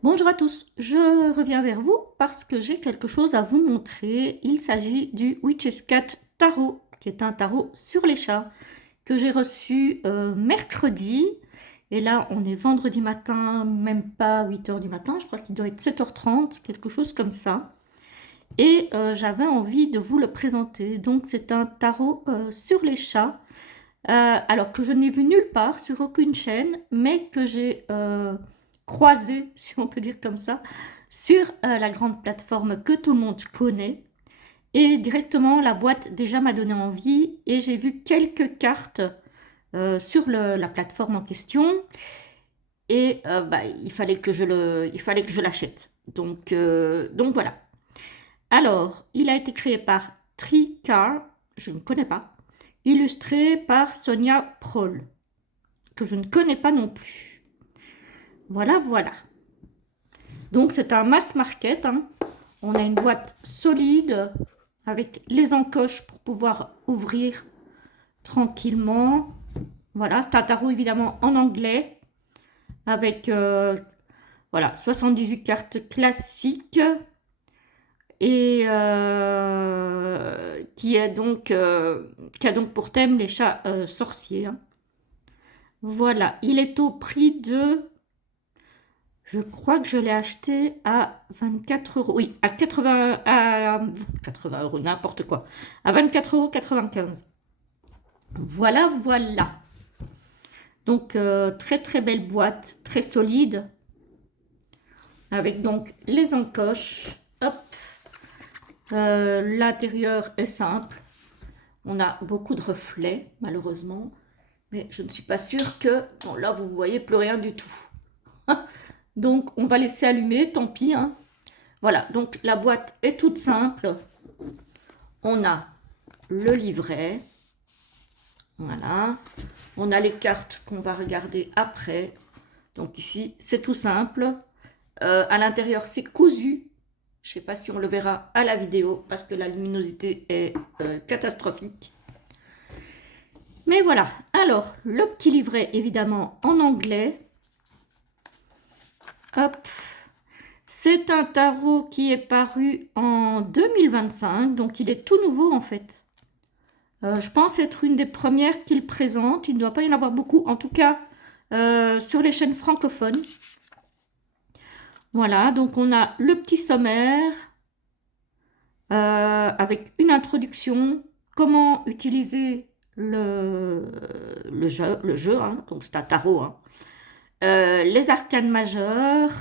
Bonjour à tous, je reviens vers vous parce que j'ai quelque chose à vous montrer. Il s'agit du Witch's Cat Tarot, qui est un tarot sur les chats que j'ai reçu mercredi. Et là, on est vendredi matin, même pas 8 heures du matin, je crois qu'il doit être 7h30, quelque chose comme ça. Et j'avais envie de vous le présenter. Donc c'est un tarot sur les chats, alors que je n'ai vu nulle part, sur aucune chaîne, mais que j'ai croisé, si on peut dire comme ça, sur la grande plateforme que tout le monde connaît. Et directement, la boîte déjà m'a donné envie et j'ai vu quelques cartes sur la plateforme en question. Et il fallait que je l'achète. Donc voilà. Alors, il a été créé par Tricar, je ne connais pas, illustré par Sonia Proll, que je ne connais pas non plus. Voilà, voilà. Donc c'est un mass market, hein. On a une boîte solide avec les encoches pour pouvoir ouvrir tranquillement. Voilà, c'est un tarot évidemment en anglais avec voilà, 78 cartes classiques et qui a donc pour thème les chats sorciers, hein. Voilà, il est au prix de... Je crois que je l'ai acheté à 24 euros. Oui, à 80 euros, n'importe quoi. À 24,95 €. Voilà, voilà. Donc, très très belle boîte, très solide. Avec donc les encoches. Hop. L'intérieur est simple. On a beaucoup de reflets, malheureusement. Mais je ne suis pas sûre que... Bon, là, vous ne voyez plus rien du tout. Donc, on va laisser allumer, tant pis, hein. Voilà, donc la boîte est toute simple. On a le livret. Voilà. On a les cartes qu'on va regarder après. Donc ici, c'est tout simple. À l'intérieur, c'est cousu. Je ne sais pas si on le verra à la vidéo parce que la luminosité est catastrophique. Mais voilà. Alors, le petit livret, évidemment, en anglais. Hop. C'est un tarot qui est paru en 2025, donc il est tout nouveau en fait. Je pense être une des premières qu'il présente. Il ne doit pas y en avoir beaucoup, en tout cas sur les chaînes francophones. Voilà, donc on a le petit sommaire avec une introduction, comment utiliser le jeu, hein, donc c'est un tarot, hein. Les arcanes majeures,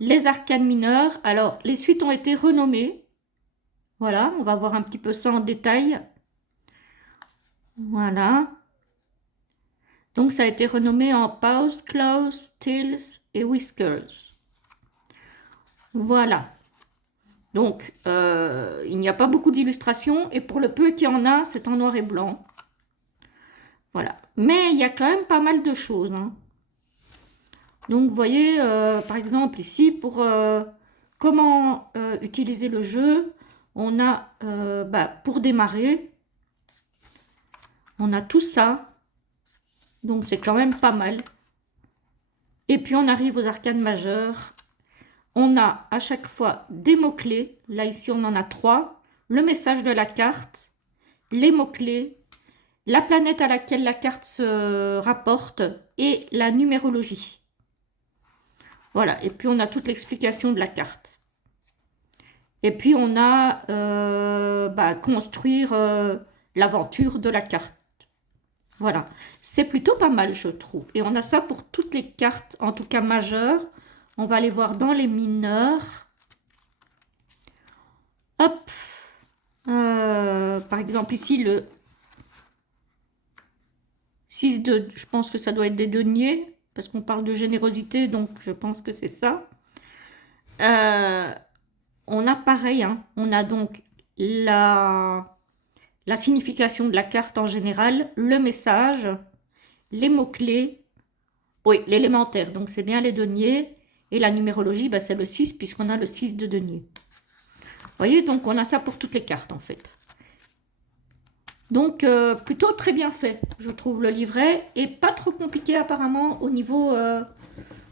les arcanes mineures. Alors, les suites ont été renommées. Voilà, on va voir un petit peu ça en détail. Voilà. Donc, ça a été renommé en Paws, Claws, Tails et Whiskers. Voilà. Donc, il n'y a pas beaucoup d'illustrations et pour le peu qu'il y en a, c'est en noir et blanc. Voilà. Mais il y a quand même pas mal de choses, hein. Donc, vous voyez, par exemple, ici, pour comment utiliser le jeu, on a, pour démarrer, on a tout ça. Donc, c'est quand même pas mal. Et puis, on arrive aux arcanes majeures. On a à chaque fois des mots-clés. Là, ici, on en a 3. Le message de la carte, les mots-clés, la planète à laquelle la carte se rapporte et la numérologie. Voilà, et puis on a toute l'explication de la carte. Et puis on a construire l'aventure de la carte. Voilà, c'est plutôt pas mal, je trouve. Et on a ça pour toutes les cartes, en tout cas majeures. On va aller voir dans les mineurs. Hop. Par exemple ici, le 6 de... Je pense que ça doit être des deniers, parce qu'on parle de générosité, donc je pense que c'est ça. On a pareil, hein, on a donc la signification de la carte en général, le message, les mots-clés, oui, l'élémentaire, donc c'est bien les deniers, et la numérologie, c'est le 6, puisqu'on a le 6 de denier. Vous voyez, donc on a ça pour toutes les cartes, en fait. Donc, plutôt très bien fait, je trouve, le livret, et pas trop compliqué, apparemment, au niveau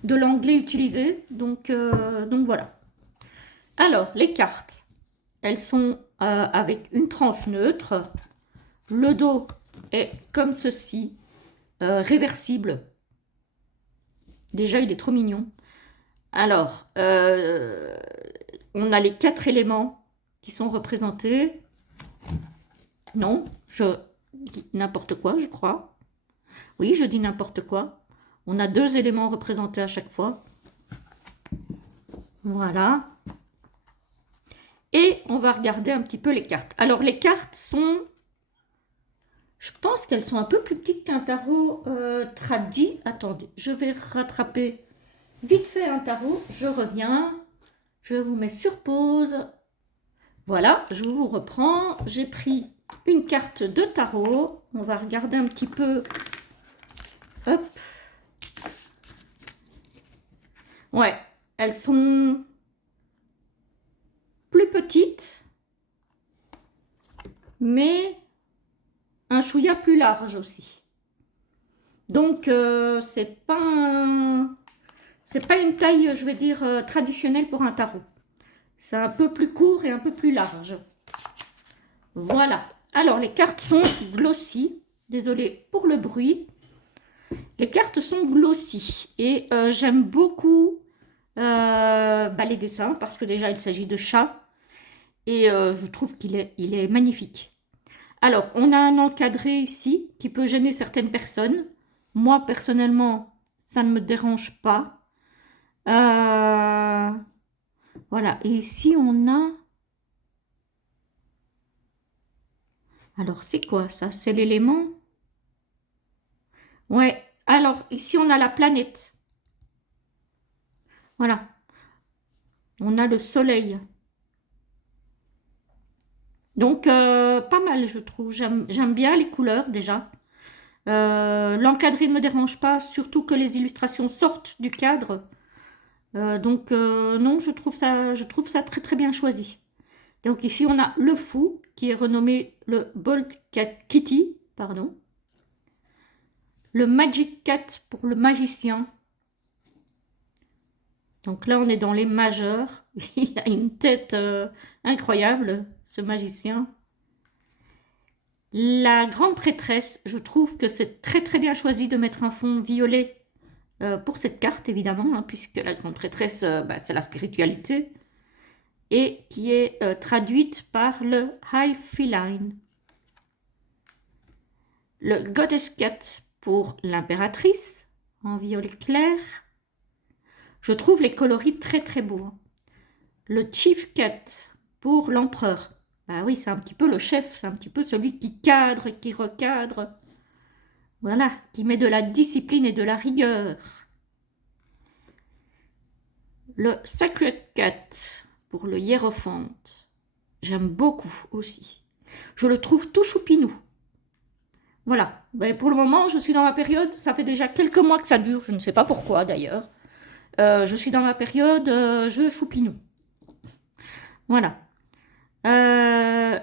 de l'anglais utilisé. Donc voilà. Alors, les cartes, elles sont avec une tranche neutre. Le dos est comme ceci, réversible. Déjà, il est trop mignon. Alors, on a les 4 éléments qui sont représentés. Non, je dis n'importe quoi, je crois. Oui, je dis n'importe quoi. On a 2 éléments représentés à chaque fois. Voilà. Et on va regarder un petit peu les cartes. Alors, les cartes sont... Je pense qu'elles sont un peu plus petites qu'un tarot tradi. Attendez, je vais rattraper vite fait un tarot. Je reviens. Je vous mets sur pause. Voilà, je vous reprends. J'ai pris une carte de tarot. On va regarder un petit peu. Hop. Ouais, elles sont plus petites, mais un chouïa plus large aussi. Donc, c'est pas une taille, je vais dire, traditionnelle pour un tarot. C'est un peu plus court et un peu plus large. Voilà. Alors, les cartes sont glossy. Désolée pour le bruit. Les cartes sont glossy. Et j'aime beaucoup les dessins parce que déjà, il s'agit de chats. Et je trouve qu'il est magnifique. Alors, on a un encadré ici qui peut gêner certaines personnes. Moi, personnellement, ça ne me dérange pas. Voilà. Et ici, on a... Alors, c'est quoi ça? C'est l'élément? Ouais. Alors, ici, on a la planète. Voilà. On a le soleil. Donc, pas mal, je trouve. J'aime bien les couleurs, déjà. L'encadré ne me dérange pas, surtout que les illustrations sortent du cadre. Non, je trouve ça très, très bien choisi. Donc, ici, on a le fou, qui est renommé le Bold Cat Kitty, pardon. Le Magic Cat pour le magicien. Donc là, on est dans les majeurs. Il a une tête incroyable, ce magicien. La grande prêtresse, je trouve que c'est très très bien choisi de mettre un fond violet pour cette carte, évidemment, hein, puisque la grande prêtresse, c'est la spiritualité, et qui est traduite par le High Feline. Le Goddess Cat pour l'impératrice, en violet clair. Je trouve les coloris très très beaux. Hein. Le Chief Cat pour l'empereur. Bah oui, c'est un petit peu le chef, c'est un petit peu celui qui cadre et qui recadre. Voilà, qui met de la discipline et de la rigueur. Le Sacred Cat pour le hiérophante. J'aime beaucoup aussi. Je le trouve tout choupinou. Voilà. Ben, pour le moment, je suis dans ma période, ça fait déjà quelques mois que ça dure, je ne sais pas pourquoi d'ailleurs. Je suis dans ma période jeu choupinou. Voilà. The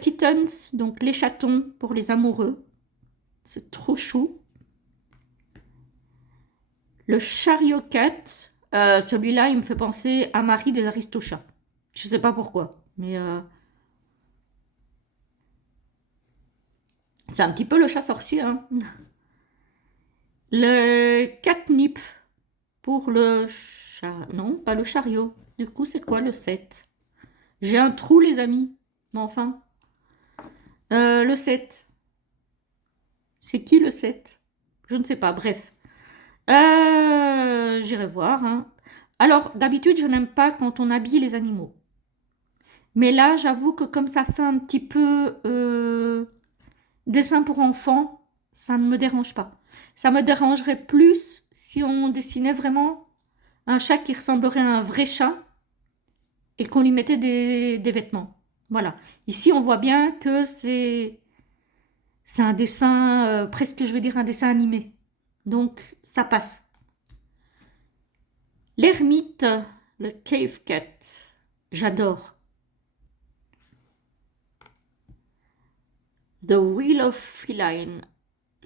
Kittens, donc les chatons pour les amoureux. C'est trop chou. Le Chariot Cat, celui-là, il me fait penser à Marie des Aristochats. Je sais pas pourquoi, mais c'est un petit peu le chat sorcier. Hein. Le Catnip pour le chat. Non, pas le chariot. Du coup, c'est quoi le 7? J'ai un trou, les amis. Mais enfin. Le 7. C'est qui le 7? Je ne sais pas, bref. J'irai voir. Hein. Alors, d'habitude, je n'aime pas quand on habille les animaux. Mais là, j'avoue que comme ça fait un petit peu dessin pour enfants, ça ne me dérange pas. Ça me dérangerait plus si on dessinait vraiment un chat qui ressemblerait à un vrai chat et qu'on lui mettait des vêtements. Voilà. Ici, on voit bien que c'est un dessin, presque, je veux dire, un dessin animé. Donc, ça passe. L'ermite, le Cave Cat, j'adore. The Wheel of Feline,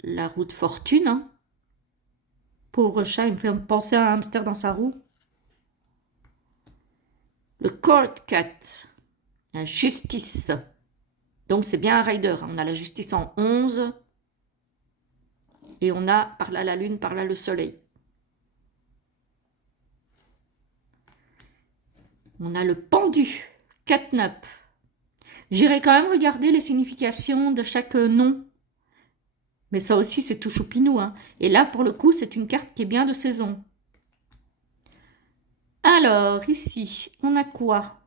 la roue de fortune. Hein. Pauvre chat, il me fait penser à un hamster dans sa roue. Le Court Cat, la justice. Donc c'est bien un rider. On a la justice en 11. Et on a par là la lune, par là le soleil. On a le pendu, catnap. J'irai quand même regarder les significations de chaque nom. Mais ça aussi, c'est tout choupinou. Hein. Et là, pour le coup, c'est une carte qui est bien de saison. Alors, ici, on a quoi?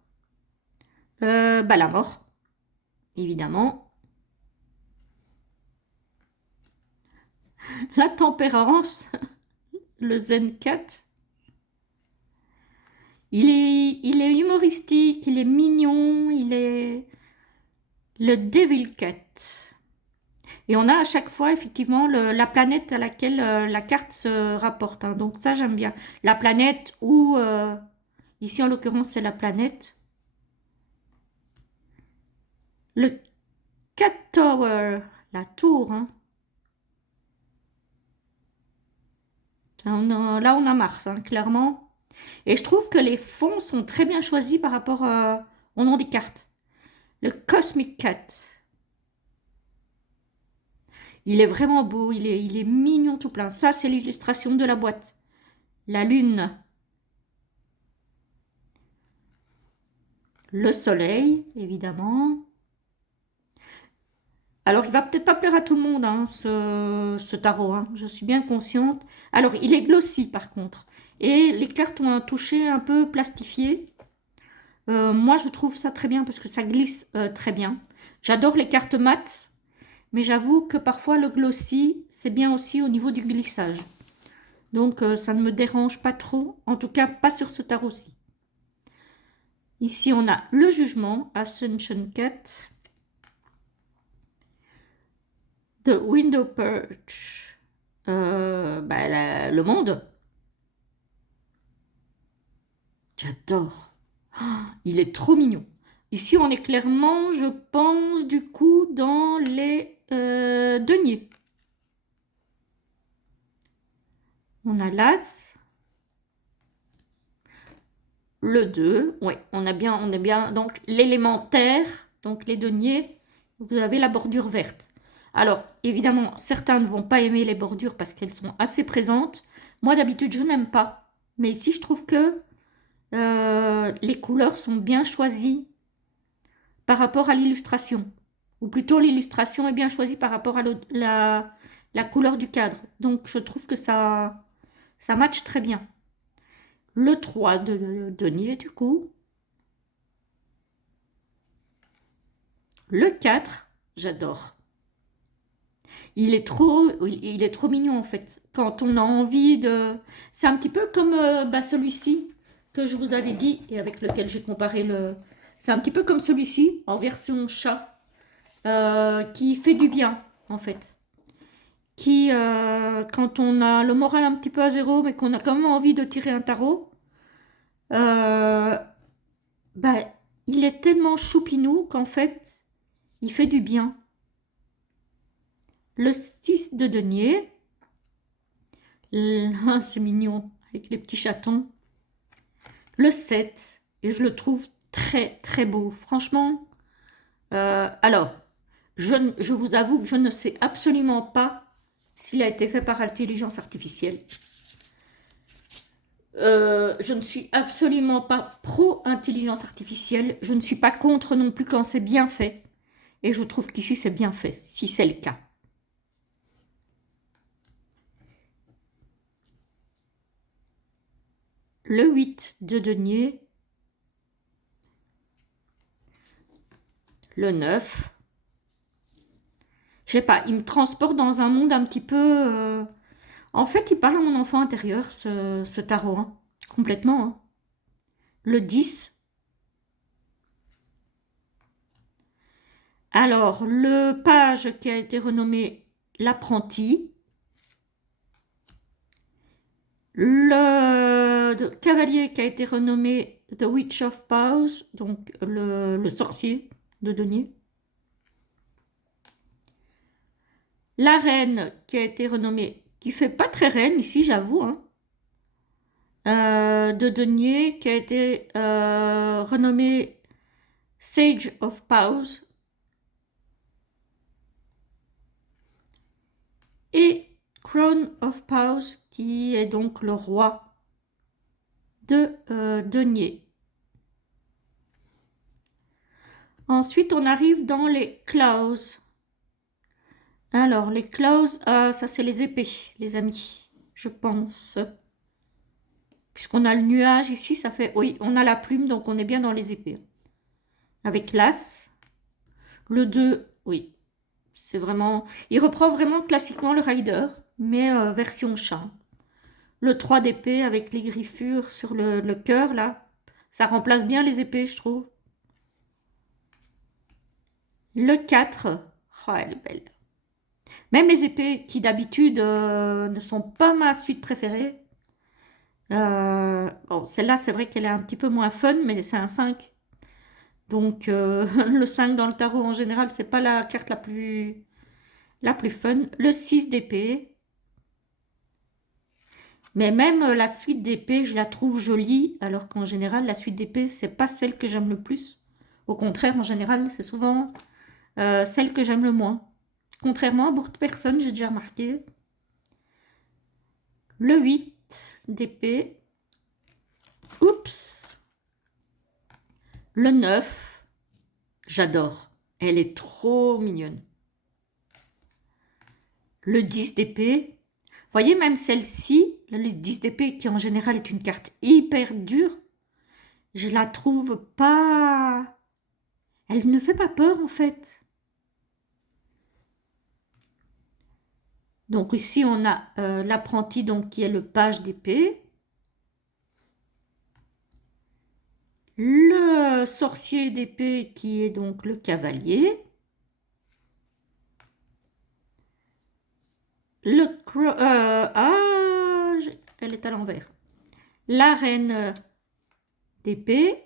La mort, évidemment. La tempérance, le Zen Cat. Il est humoristique, il est mignon, il est le Devil Cat. Et on a à chaque fois effectivement la planète à laquelle la carte se rapporte. Hein. Donc ça j'aime bien. La planète ou ici en l'occurrence c'est la planète. Le Cat Tower, la tour. Hein. Là on a Mars, hein, clairement. Et je trouve que les fonds sont très bien choisis par rapport au nom des cartes. Le Cosmic Cat. Il est vraiment beau, il est mignon tout plein. Ça, c'est l'illustration de la boîte. La lune. Le soleil, évidemment. Alors, il va peut-être pas plaire à tout le monde, hein, ce tarot. Hein. Je suis bien consciente. Alors, il est glossy, par contre. Et les cartes ont un toucher un peu plastifié. Moi, je trouve ça très bien parce que ça glisse très bien. J'adore les cartes mates. Mais j'avoue que parfois, le glossy, c'est bien aussi au niveau du glissage. Donc, ça ne me dérange pas trop. En tout cas, pas sur ce tarot-ci. Ici, on a le jugement, Ascension Cat. The Window Perch. Le monde. J'adore. Il est trop mignon. Ici, on est clairement, je pense, du coup, dans les deniers. On a l'As. Le 2. Oui, on est bien. Donc, l'élémentaire, donc les deniers, vous avez la bordure verte. Alors, évidemment, certains ne vont pas aimer les bordures parce qu'elles sont assez présentes. Moi, d'habitude, je n'aime pas. Mais ici, je trouve que les couleurs sont bien choisies par rapport à l'illustration. Ou plutôt, l'illustration est bien choisie par rapport à la couleur du cadre. Donc, je trouve que ça matche très bien. Le 3 de denier, du coup. Le 4, j'adore. Il est trop mignon en fait. Quand on a envie de... C'est un petit peu comme celui-ci que je vous avais dit et avec lequel j'ai comparé le... C'est un petit peu comme celui-ci en version chat qui fait du bien en fait. Qui, quand on a le moral un petit peu à zéro mais qu'on a quand même envie de tirer un tarot, euh, bah, il est tellement choupinou qu'en fait, il fait du bien. Le 6 de denier. C'est mignon, avec les petits chatons. Le 7, et je le trouve très très beau. Franchement, alors, je vous avoue que je ne sais absolument pas s'il a été fait par intelligence artificielle. Je ne suis absolument pas pro-intelligence artificielle. Je ne suis pas contre non plus quand c'est bien fait. Et je trouve qu'ici, c'est bien fait, si c'est le cas. Le 8 de denier. Le 9. Je sais pas, il me transporte dans un monde un petit peu... En fait, il parle à mon enfant intérieur, ce tarot. Hein. Complètement. Hein. Le 10. Alors, le page qui a été renommé l'apprenti. Le cavalier qui a été renommé The Witch of Paws, donc le sorcier de denier. La reine qui a été renommée qui fait pas très reine ici, j'avoue, hein, de denier qui a été renommé Sage of Pause et Crown of Pause qui est donc le roi de denier. Ensuite, on arrive dans les claws. Alors, les claws, ça c'est les épées, les amis, je pense. Puisqu'on a le nuage ici, ça fait... Oui, on a la plume, donc on est bien dans les épées. Avec l'as. Le 2, oui. C'est vraiment... Il reprend vraiment classiquement le rider, mais version chat. Le 3 d'épée avec les griffures sur le cœur, là. Ça remplace bien les épées, je trouve. Le 4. Oh, elle est belle. Même les épées qui d'habitude ne sont pas ma suite préférée. Bon, celle-là, c'est vrai qu'elle est un petit peu moins fun, mais c'est un 5. Donc, le 5 dans le tarot, en général, c'est pas la carte la plus fun. Le 6 d'épée. Mais même la suite d'épée, je la trouve jolie, alors qu'en général, la suite d'épée, c'est pas celle que j'aime le plus. Au contraire, en général, c'est souvent celle que j'aime le moins. Contrairement à beaucoup de personnes, j'ai déjà remarqué. Le 8 d'épée. Oups. Le 9. J'adore. Elle est trop mignonne. Le 10 d'épée. Voyez, même celle-ci, le 10 d'épée, qui en général est une carte hyper dure, je la trouve pas... Elle ne fait pas peur, en fait. Donc ici, on a l'apprenti, donc qui est le page d'épée. Le sorcier d'épée, qui est donc le cavalier. Elle est à l'envers. La reine d'épée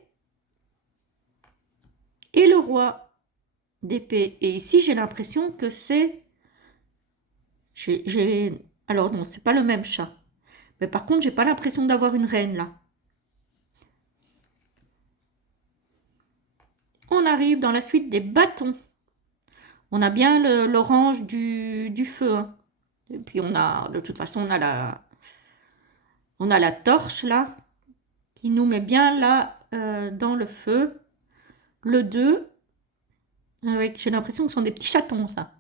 et le roi d'épée. Et ici, j'ai l'impression que c'est... Alors non, c'est pas le même chat. Mais par contre, j'ai pas l'impression d'avoir une reine là. On arrive dans la suite des bâtons. On a bien l'orange du feu, hein. Et puis on a, de toute façon, on a la torche là, qui nous met bien là dans le feu. Le 2, avec, j'ai l'impression que ce sont des petits chatons ça.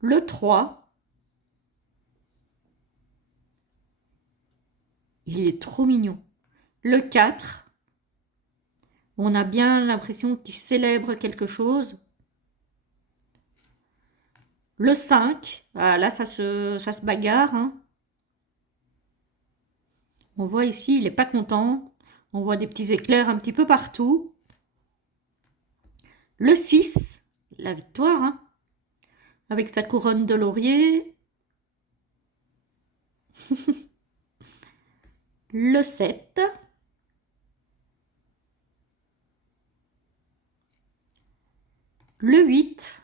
Le 3, il est trop mignon. Le 4, on a bien l'impression qu'il célèbre quelque chose. Le 5, là ça se bagarre, hein. On voit ici, il n'est pas content. On voit des petits éclairs un petit peu partout. Le 6, la victoire, hein, avec sa couronne de laurier. Le 7. Le 8.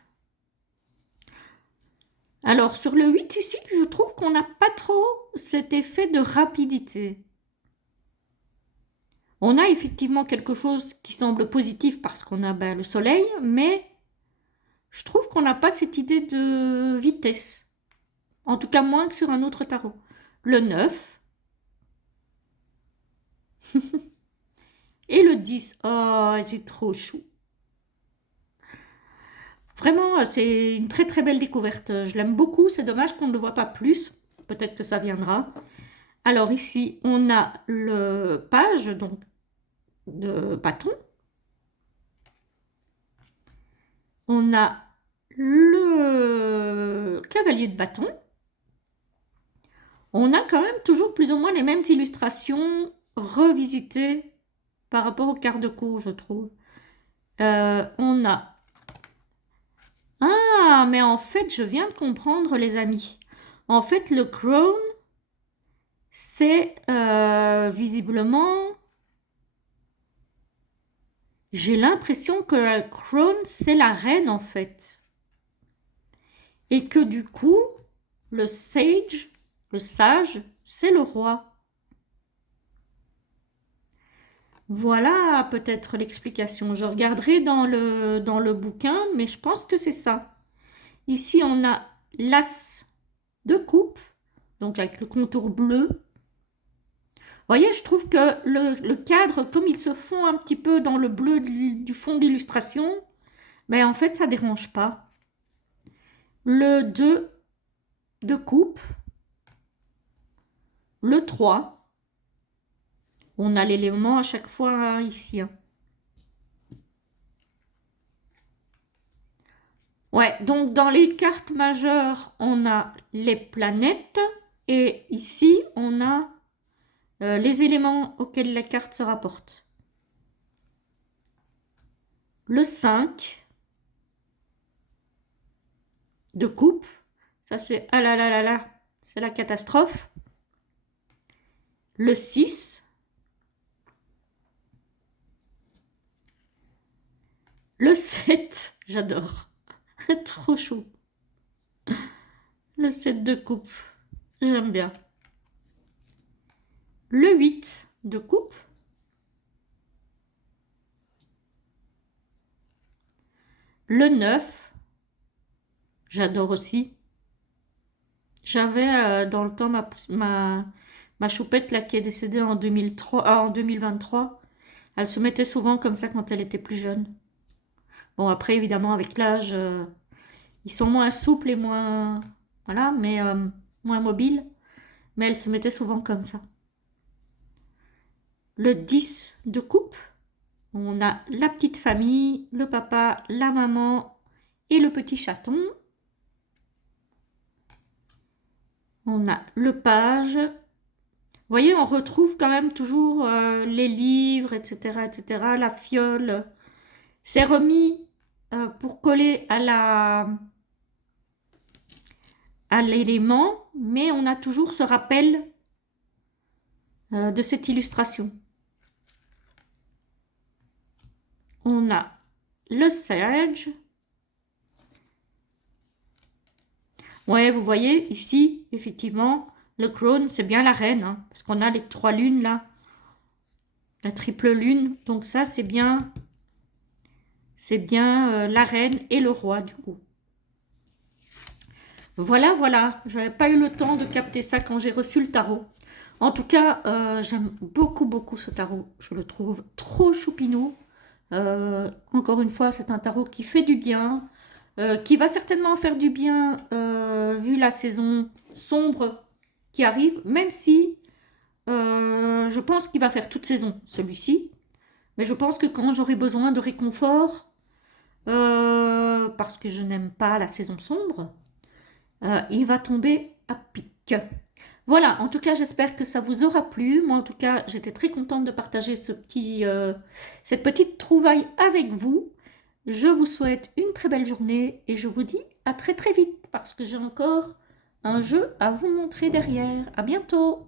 Alors, sur le 8 ici, je trouve qu'on n'a pas trop cet effet de rapidité. On a effectivement quelque chose qui semble positif parce qu'on a le soleil, mais je trouve qu'on n'a pas cette idée de vitesse. En tout cas, moins que sur un autre tarot. Le 9. Et le 10. Oh, c'est trop chou. Vraiment, c'est une très très belle découverte. Je l'aime beaucoup, c'est dommage qu'on ne le voit pas plus. Peut-être que ça viendra. Alors ici, on a le page donc, de bâton. On a le cavalier de bâton. On a quand même toujours plus ou moins les mêmes illustrations revisitées par rapport aux cartes de cou, je trouve. On a... Ah, mais en fait, je viens de comprendre, les amis. En fait, le crown, c'est visiblement... J'ai l'impression que la crown, c'est la reine, en fait. Et que du coup, le sage, le sage, c'est le roi. Voilà peut-être l'explication. Je regarderai dans le bouquin, mais je pense que c'est ça. Ici, on a l'as de coupe, donc avec le contour bleu. Vous voyez, je trouve que le cadre, comme il se fond un petit peu dans le bleu du fond de l'illustration, ben en fait, ça ne dérange pas. Le 2 de coupe, le 3. On a l'élément à chaque fois ici. Hein. Ouais, donc dans les cartes majeures, on a les planètes et ici, on a les éléments auxquels la carte se rapporte. Le 5 de coupe, ça c'est ah là là là là, c'est la catastrophe. Le 6, le 7, j'adore, trop chou. Le 7 de coupe, j'aime bien. Le 8 de coupe. Le 9, j'adore aussi. J'avais dans le temps ma choupette là, qui est décédée en 2003, en 2023. Elle se mettait souvent comme ça quand elle était plus jeune. Bon, après, évidemment, avec l'âge, ils sont moins souples et moins... Voilà, mais moins mobiles. Mais elle se mettait souvent comme ça. Le 10 de coupe. On a la petite famille, le papa, la maman et le petit chaton. On a le page. Vous voyez, on retrouve quand même toujours les livres, etc., etc., la fiole. C'est remis pour coller à l'élément, mais on a toujours ce rappel de cette illustration. On a le sage. Ouais, vous voyez ici, effectivement, le crone, c'est bien la reine, hein, parce qu'on a les 3 lunes là, la triple lune. Donc ça, c'est bien la reine et le roi du coup. Voilà, voilà. J'avais pas eu le temps de capter ça quand j'ai reçu le tarot. En tout cas, j'aime beaucoup, beaucoup ce tarot. Je le trouve trop choupinou. Encore une fois, c'est un tarot qui fait du bien, qui va certainement faire du bien vu la saison sombre qui arrive, même si je pense qu'il va faire toute saison, celui-ci. Mais je pense que quand j'aurai besoin de réconfort, parce que je n'aime pas la saison sombre, il va tomber à pic. Voilà, en tout cas, j'espère que ça vous aura plu. Moi, en tout cas, j'étais très contente de partager cette petite trouvaille avec vous. Je vous souhaite une très belle journée et je vous dis à très très vite parce que j'ai encore un jeu à vous montrer derrière. À bientôt!